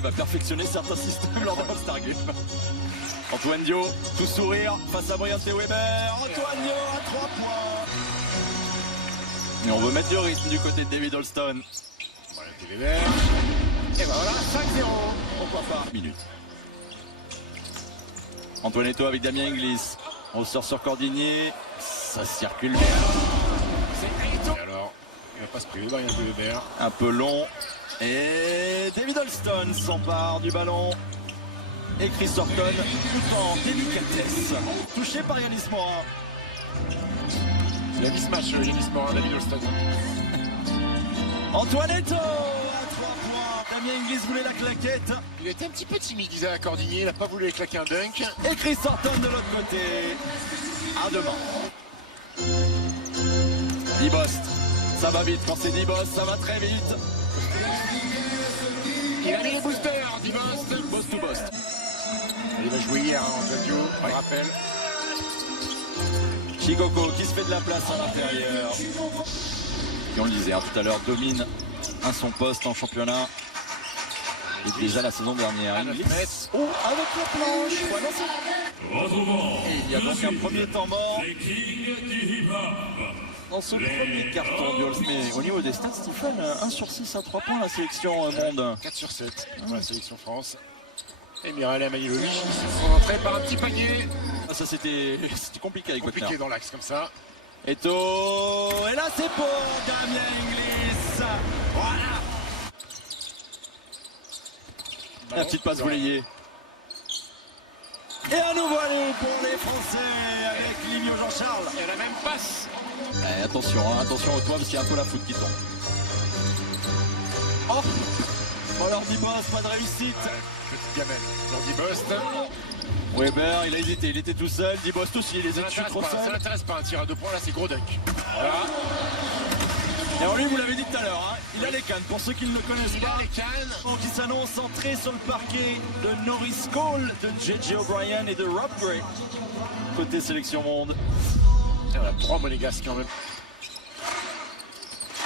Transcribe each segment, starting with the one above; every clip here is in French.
Il va perfectionner certains systèmes lors de l'All-Star Game. Antoine Dio, tout sourire face à Bryant et Weber. Antoine Dio à 3 points. Et on veut mettre du rythme du côté de David Alston. Bryant et Weber. Et ben voilà, 5-0. Pourquoi pas. Minute. Antoine Eto'o avec Damien Inglis. On sort sur Cordinier. Ça circule bien. Et alors, il va pas se priver, Bryant et Weber. Un peu long. Et David Alston s'empare du ballon. Et Chris Horton tout en délicatesse. Touché par Yanis Morin. Il a mis ce match, Yanis Morin, David Alston. Antoine Eto'o à 3 points. Damien Inglis voulait la claquette. Il était un petit peu timide, Isaac Cordinier. Il n'a pas voulu claquer un dunk. Et Chris Horton de l'autre côté. À demain. Dibost. Ça va vite quand c'est Dibost, ça va très vite. Il a mis les boosters, Dibost. Bost to Bost. Il va jouer hier, Antoine Dio, on le rappelle. Chikoko qui se fait de la place à l'intérieur. Et on le disait tout à l'heure, domine son poste en championnat. Et déjà la saison dernière. Inglis. Oh, avec la planche. Voilà, il y a donc un premier temps mort dans ce premier carton du All-Star. Mais au niveau des stats, Stephen, 1 sur 6 à 3 points la sélection monde. 4 sur 7 pour la sélection France. Et Miralem Alilovic qui se sont rentrés par un petit panier. Ah, ça c'était compliqué avec Compliqué dans l'axe comme ça. Eto'o, et là c'est pour Damien Inglis. Voilà. La petite passe relayée. Et à nouveau pour les Français avec Livio Jean-Charles. Et la même passe. Eh, attention, hein, attention au toit parce qu'il y a un peu la foot qui tombe. Oh, alors Dibost, pas de réussite. Petit gamelle sur Dibost. Weber, il a hésité, il était tout seul. Dibost aussi, il les a tués trop Ça seul. n'intéresse pas un tir à 2 points, là c'est gros dunk. Voilà. Et alors lui, vous l'avez dit tout à l'heure, hein, il a les cannes. Pour ceux qui ne le connaissent Il pas, a les cannes. qui s'annonce entrée sur le parquet de Norris Cole, de J.J. O'Brien et de Rob Gray. Côté sélection monde. Et on a 3 monégasques quand même.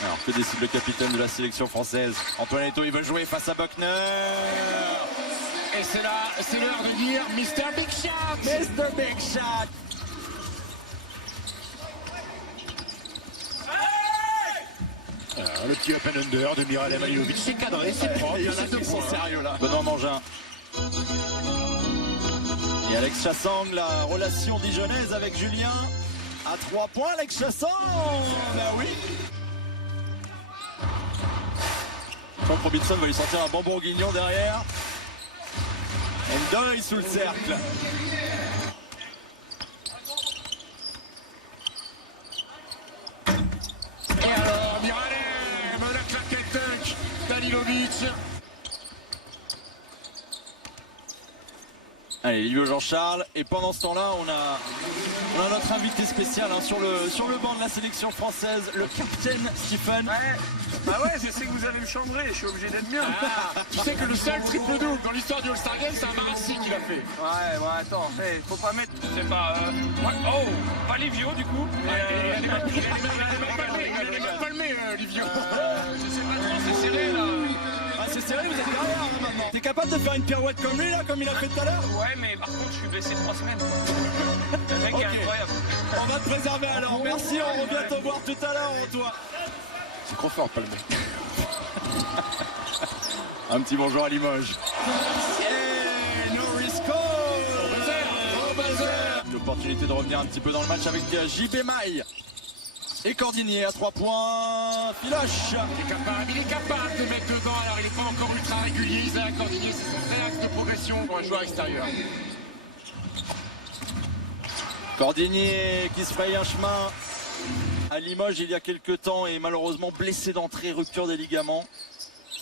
Alors que décide le capitaine de la sélection française? Antoine Eto'o, il veut jouer face à Buckner. Et c'est l'heure de dire Mr. Big Shot. Mr. Big Shot. Alors, le petit open under de Miralem Alilovic, c'est cadré, c'est propre. Il y en a qui sont sérieux là. Benoît Mangin. Et Alex Chassang, la relation dijonnaise avec Julien. À 3 points, Alex Chassang. Ben oui. Frank Robinson va lui sortir un bon bourguignon derrière. Endoy sous le cercle. Et alors, Miralem, la claquette dunk d'Alilovic. Allez, Livio Jean-Charles. Et pendant ce temps-là, on a notre invité spécial hein, sur le banc de la sélection française, le capitaine Stephen. Ouais. Bah ouais, je sais que vous allez me chambrer, je suis obligé d'être bien. Tu sais que le seul triple-double dans l'histoire du All-Star Game, c'est un Marassi qui l'a fait. Ouais, bon attends, faut pas mettre... C'est pas... Ouais. Oh, pas Livio du coup. Il a les mains palmées, Livio. Je sais pas trop, c'est serré là. Ah, c'est serré, vous êtes derrière hein, maintenant. T'es capable de faire une pirouette comme lui là, comme il a fait tout à l'heure? Ouais, mais par contre, je suis blessé 3 semaines. Le mec est incroyable. On va te préserver alors. Merci, on revient te voir tout à l'heure, Antoine. C'est Crawford palmé. Un petit bonjour à Limoges. Et Norris Cole. L'opportunité de revenir un petit peu dans le match avec JB Maille. Et Cordinier à 3 points. Filoche. Il est capable de mettre dedans. Alors il n'est pas encore ultra régulier. Isaac Cordinier, c'est son vrai axe de progression pour un joueur extérieur. Cordinier qui se fraye un chemin à Limoges il y a quelques temps et malheureusement blessé d'entrée, rupture des ligaments.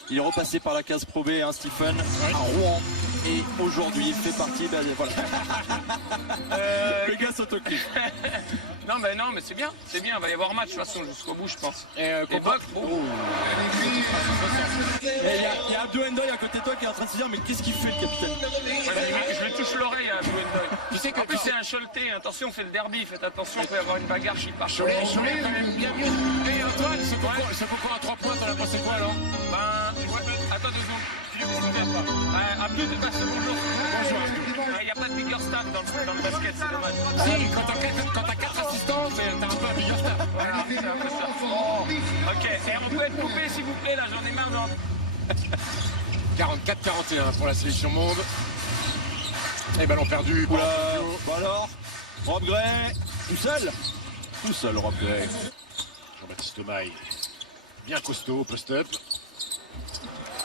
Il est repassé par la case Pro B, hein, Stephen, à Rouen. Et aujourd'hui, il fait partie, ben voilà. Le gars s'autoclipe. Non mais c'est bien, il va y avoir match de toute façon jusqu'au bout je pense. Et Buck, bon. Et il y a Abdou Endoy à côté de toi qui est en train de se dire mais qu'est-ce qu'il fait le capitaine? Je lui touche l'oreille à Abdou Endoy. Tu sais qu'en plus c'est un Choletais, attention on fait le derby, faites attention, il peut y avoir une bagarre, je sais pas. Cholet quand même bien mieux. Et Antoine, ce concours à 3 points, t'en as pensé quoi alors? Ben, attends 2 secondes, Philippe, il ne vient pas. Abdou, tu passes le bonjour. Il n'y a pas de bigger staff dans le basket, c'est dommage. Si, quand t'as 4 assistants, t'as un peu un bigger staff. Voilà, c'est un peu ça. Oh. Ok, et on peut être coupé s'il vous plaît, là, j'en ai marre d'en... 44-41 pour la sélection monde. Et ballon perdu. Oula, bah alors, Rob Gray, tout seul Rob Gray. Jean-Baptiste Maille, bien costaud au post-up.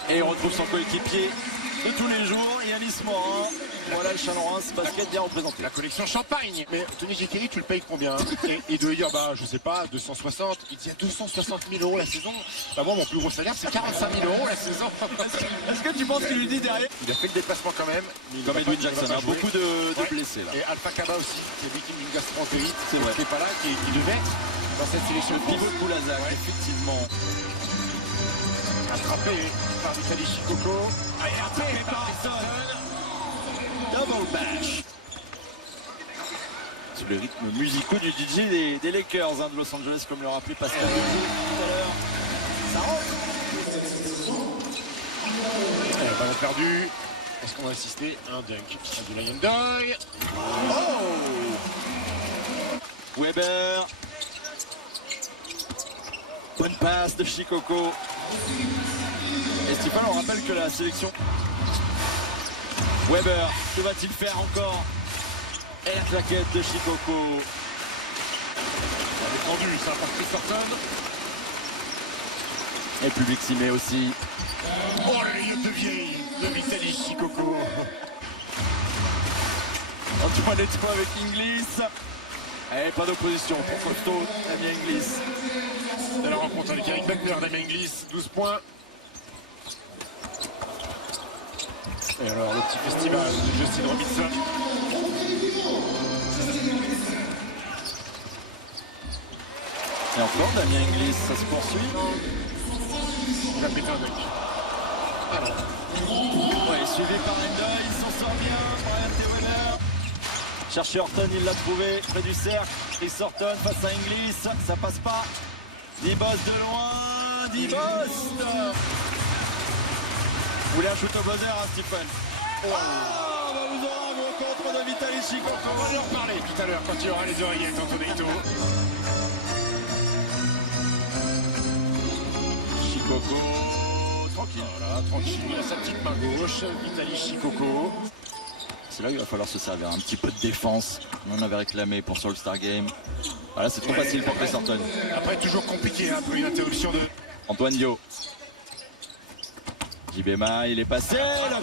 Et on retrouve son coéquipier de tous les jours, Yanis Morin. Voilà le Chalon-Reims, basket bien représenté. La collection Champagne. Mais Tony Gekeri, tu le payes combien? Et il doit dire, bah je sais pas, 260. Il dit 260 000 € la saison. Bah moi, mon plus gros salaire, c'est 45 000 € la saison. Est-ce que tu penses qu'il lui dit derrière? Il a fait le déplacement quand même. Comme Edwin Jackson, hein, beaucoup de blessés là. Et Alpha Kaba aussi, qui est victime d'une gastro-entérite. C'est vrai. Qui n'est pas là, qui devait être dans cette sélection. Pivot de Boulazac, effectivement. Attrapé par Vitaly Chikoko. Attrapé par Harrison. Double bash. C'est le rythme musical du DJ des Lakers hein, de Los Angeles, comme le rappelait Pascal tout à l'heure. Ça rentre. Ballon perdu. Est-ce qu'on va assister à un dunk du Lion Dog? Oh, Weber. Bonne passe de Chikoko. Et Stéphane, on rappelle que la sélection... Weber, que va-t-il faire encore? Et la claquette de Chikoko. Défendu, ça par Chris Thornton. Et le public s'y met aussi. Oh, le layup de vieille de Vitaly Chikoko. Antoine Eto'o avec Inglis. Et pas d'opposition pour costaud, Damien Inglis. De la rencontre avec Eric Buckner, Damien Inglis, 12 points. Et alors le petit festival de Justin Robinson. Et encore Damien Inglis, ça se poursuit. Il a pété un dunk. Ah non. Ouais, suivi par Enda, il s'en sort bien. Brian Tewener. Chercher Horton, il l'a trouvé près du cercle. Chris Horton face à Inglis, ça passe pas. Dibost de loin, Dibost. Vous voulez un shoot au buzzer, hein, Stephen? Oh, bah vous aurez un gros contre de Vitaly Chikoko. On va leur parler tout à l'heure quand il y aura les oreillettes Antoine Eto'o. Chikoko, tranquille. Voilà, tranquille, il a sa petite main gauche, Vitaly Chikoko. C'est là qu'il va falloir se servir un petit peu de défense. On en avait réclamé pour sur le Star Game. Voilà, c'est trop facile pour Chris Horton. Après, toujours compliqué hein, pour une interruption de... Antoine Dio. JB Maille, il est passé. La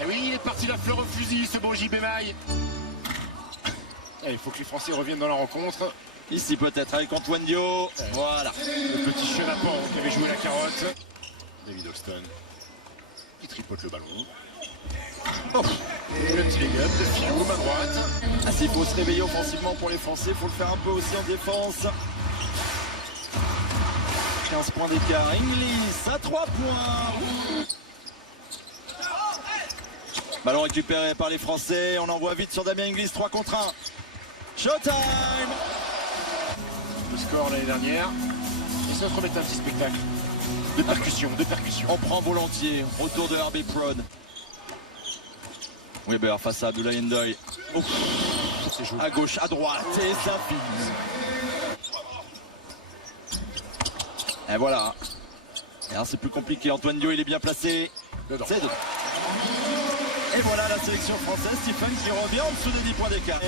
Eh oui, il est parti la fleur au fusil, ce beau JB Maille. Il faut que les Français reviennent dans la rencontre. Ici peut-être avec Antoine Dio. Voilà. Le petit chenapan qui avait joué la carotte. David Austin. Il tripote le ballon. Oh, le petit leg-up de Philou, main droite. Ah, s'il faut se réveiller offensivement pour les Français, il faut le faire un peu aussi en défense. 15 points d'écart. Inglis à 3 points. Ballon récupéré par les Français. On envoie vite sur Damien Inglis. 3 contre 1. Showtime. Le score l'année dernière. Ils se remettent un petit spectacle. De percussion, de percussion. On prend volontiers. Retour de RB Prod. Weber face à Abdoulaye Ndoye. À gauche, à droite. Et ça finit. Et voilà. Et alors c'est plus compliqué. Antoine Dio, il est bien placé. C'est dedans. Et voilà la sélection française. Stephen qui revient en dessous de 10 points d'écart.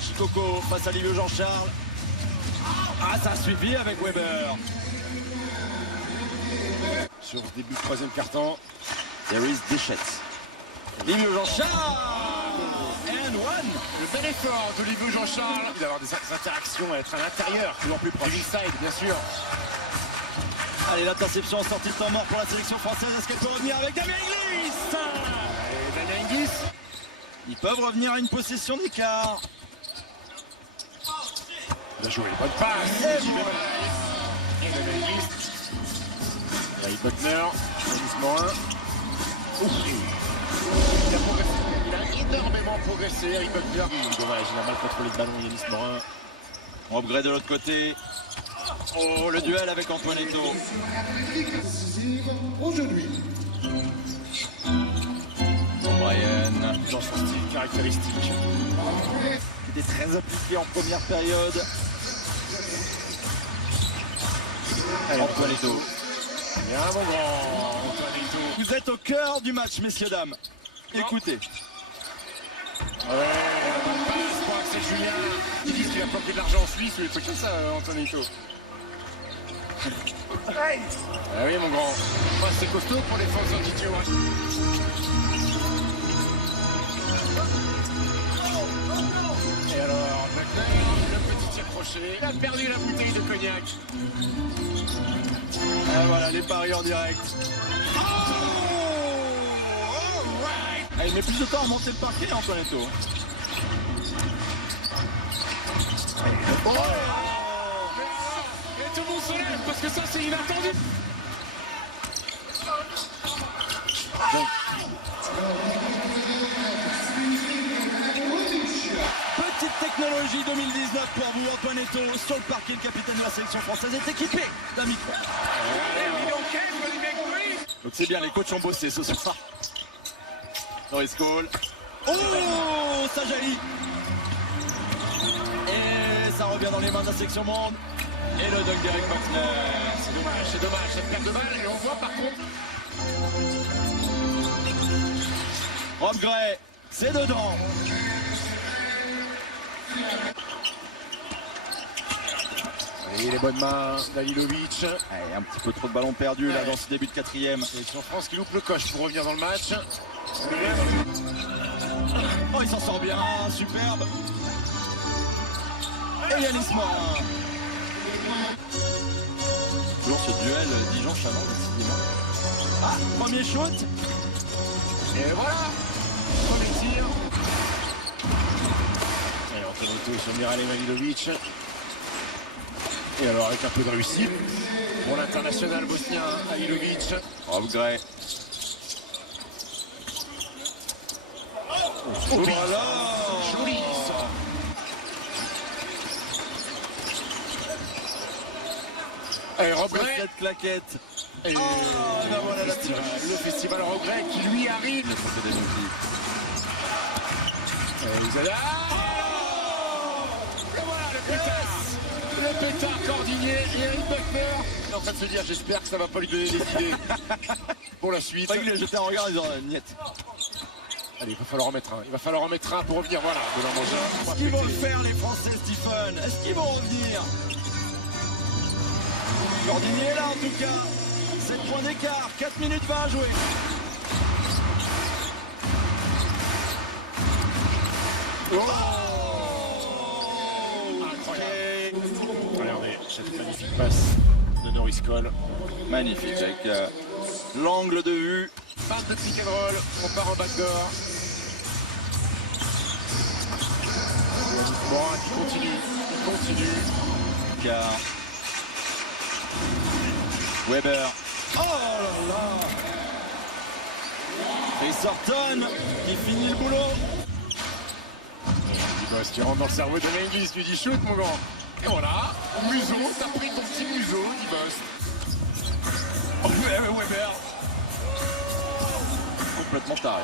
Chikoko face à Livio Jean-Charles. Ah, ça a suivi avec Weber. Sur ce début de troisième quart-temps. There is Deschet. Livio Jean-Charles. And one. Le bel effort de Livio Jean-Charles. Il va avoir des interactions, être à l'intérieur, toujours plus proche. Inside, bien sûr. Allez, l'interception en sortie de temps mort pour la sélection française. Est-ce qu'elle peut revenir avec Damien Inglis? Et Damien Inglis. Ils peuvent revenir à une possession d'écart. Bien joué, bonne passe. Et Damien Inglis. Eric Buckner, Yanis Morin. Il a énormément progressé, Eric Buckner. Dommage, il a mal contrôlé le ballon, Yanis Morin. On upgrade de l'autre côté. Oh, le duel avec Antoine Eto'o. Aujourd'hui. caractéristique. Il était très appliqué en première période. Allez, Antoinetto. Bien, mon grand Antoinetto. Vous êtes au cœur du match, messieurs, dames. Écoutez. Ouais, passe pour Axel Julien. Ils disent qu'il a planqué de l'argent en Suisse ou des trucs comme ça, Antoinetto. Ah oui, mon grand. Ouais, c'est costaud pour défendre son Didio. Et alors, maintenant, le petit tir crochet. Il a perdu la bouteille de cognac. Ah, voilà, les paris en direct. Ah, il met plus de temps à monter le parquet, Antoinetto. Oh, et tout le monde se lève parce que ça, c'est inattendu. Petite technologie 2019 pour vous, Antoinetto. Sur le parquet, le capitaine de la sélection française est équipé d'un micro. Donc c'est bien, les coachs ont bossé ce soir. Norris Cole. Oh, ça jaillit. Et ça revient dans les mains de la section monde. Et le dunk d'Eric Buckner. C'est dommage, cette perte de balle. Et on voit par contre. Rob Gray, c'est dedans. Et les bonnes mains d'Alilovic. Allez, un petit peu trop de ballons perdus là dans ce début de quatrième. Sélection France qui loupe le coche pour revenir dans le match. Oh, il s'en sort bien, superbe. Et Yanis Morin. Toujours ce duel Dijon-Chalon, décidément. Ah, premier shoot. Et voilà, premier tir. Et Antoinetto sur Miralem Alilovic. Et alors avec un peu de réussite pour l'international bosnien Alilovic. Rob Gray. Joli, Voilà. joli ça. Et Rob Gray. Cette claquette. Et ben voilà la petite. le festival Rob Gray qui lui arrive. Le trophée des Monkeys. Et vous allez... Et voilà le pétard. Le pétard cordinier et Eric Buckner. Il est en train de se dire j'espère que ça va pas lui donner des idées pour la suite. Il a jeté un regard en disant niette. Allez, il va falloir en mettre un. Il va falloir en mettre un pour revenir. Voilà, de l'en manger un. Est-ce qu'ils vont le faire les Français, Stephen? Est-ce qu'ils vont revenir? Cordinier est là en tout cas. 7 points d'écart, 4 minutes 20 à jouer. Oh, incroyable. Regardez cette magnifique passe de Norris Cole. Magnifique avec l'angle de vue. Fin de pick and roll, on part en backdoor. Bon, il continue. Car Weber. Oh là là. Chris Horton qui finit le boulot. Dibos qui rentre dans le cerveau de Menghis, lui dit shoot mon grand. Et voilà, museau, t'as pris ton petit museau, Dibos. Oh, Weber. Complètement taré.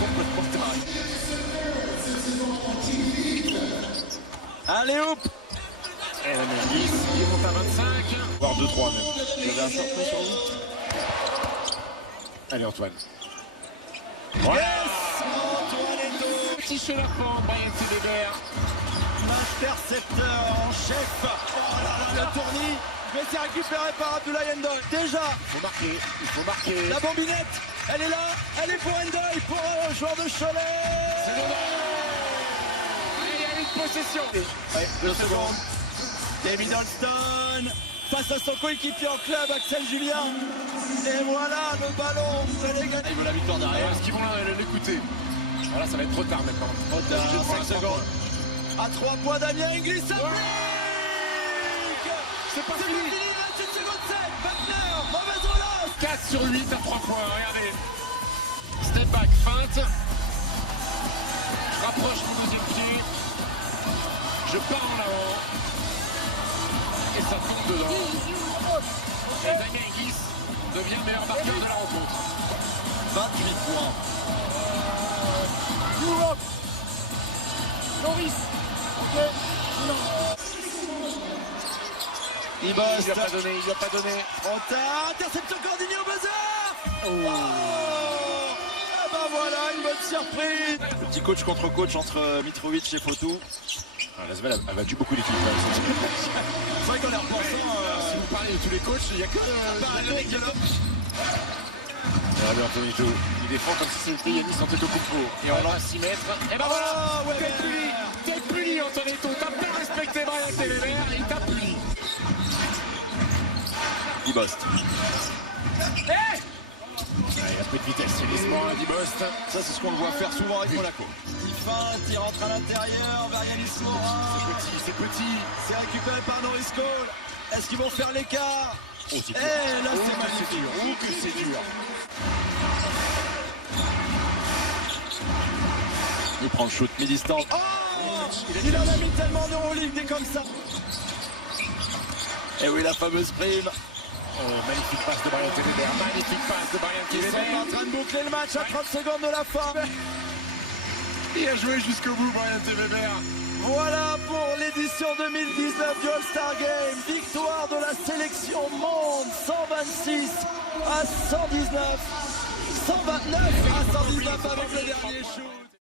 Complètement taré. Allez hop. Et la Menghis, il monte à 25. Voire 2-3 même. Vous avez un short sur vous? Allez Antoine. Yes, Antoinetto. Petit chenapan, Brian Cedebert. L'intercepteur en chef. Oh là là, la tournie. Mais c'est récupéré par Abdoulaye Endoy. Déjà, Il faut marquer. la bambinette, elle est là. Elle est pour Endoy, pour le joueur de Cholet. C'est dommage. Il y a une possession. Ouais, 2 secondes. David Alston face à son coéquipier en club, Axel Julien. Et voilà le ballon. Vous allez gagner. Il veut la victoire derrière. Est-ce qu'ils vont l'écouter? Voilà, ça va être trop tard maintenant. Trop tard, Jeu de 5 secondes. À 3 points, Damien Inglis. Ça pique. C'est pas fini. 28 secondes 7. Buckner, mauvaise relance. 4 sur 8 à 3 points, regardez. Step back, feinte. Je rapproche mon deuxième pied. Je pars en avant. Et ça tombe dedans. Et Damien Inglis devient le meilleur marqueur de la rencontre. 28 points. Loris. Il bosse. Il lui a pas donné, il lui a pas donné. Trop tard. Interception Cordini au buzzer. Oh. Ah bah voilà, une bonne surprise. Petit coach contre coach entre Mitrovic et Fotou. Ah, Lasvel a battu beaucoup d'équipes. C'est vrai qu'en les repensant, Si vous parlez de tous les coachs, il n'y a que le mec de l'homme. Regardez Antonito, il défend comme si c'était Yannis Antetokounmpo. Et on lance 6 mètres. Et ben voilà, Oh, ouais, t'es puni Antonito, t'as pas respecté Brian Télévert, il t'a puni. Il bosse. Il a peu de vitesse, c'est l'Espoir, Dibost. Ça, c'est ce qu'on le voit faire souvent avec Monaco. Il feinte, il rentre à l'intérieur vers Yanis Morin. C'est petit. C'est récupéré par Norris Cole. Est-ce qu'ils vont faire l'écart? Oh, c'est dur. Eh, là, Oh, c'est que magnifique. dur. Oh, que c'est dur. Il prend le shoot mi-distance. Oh, il en a mis tellement en Euroleague des comme ça. Et oui, la fameuse prime. Oh, magnifique passe de Brian Télévert. Magnifique passe de Brian Ils sont Télévert. en train de boucler le match à 30 secondes de la fin. Il a joué jusqu'au bout, Brian Télévert. Voilà pour l'édition 2019 du All-Star Game. Victoire de la sélection monde, 126 à 119. 129 à 119 avec le dernier shoot.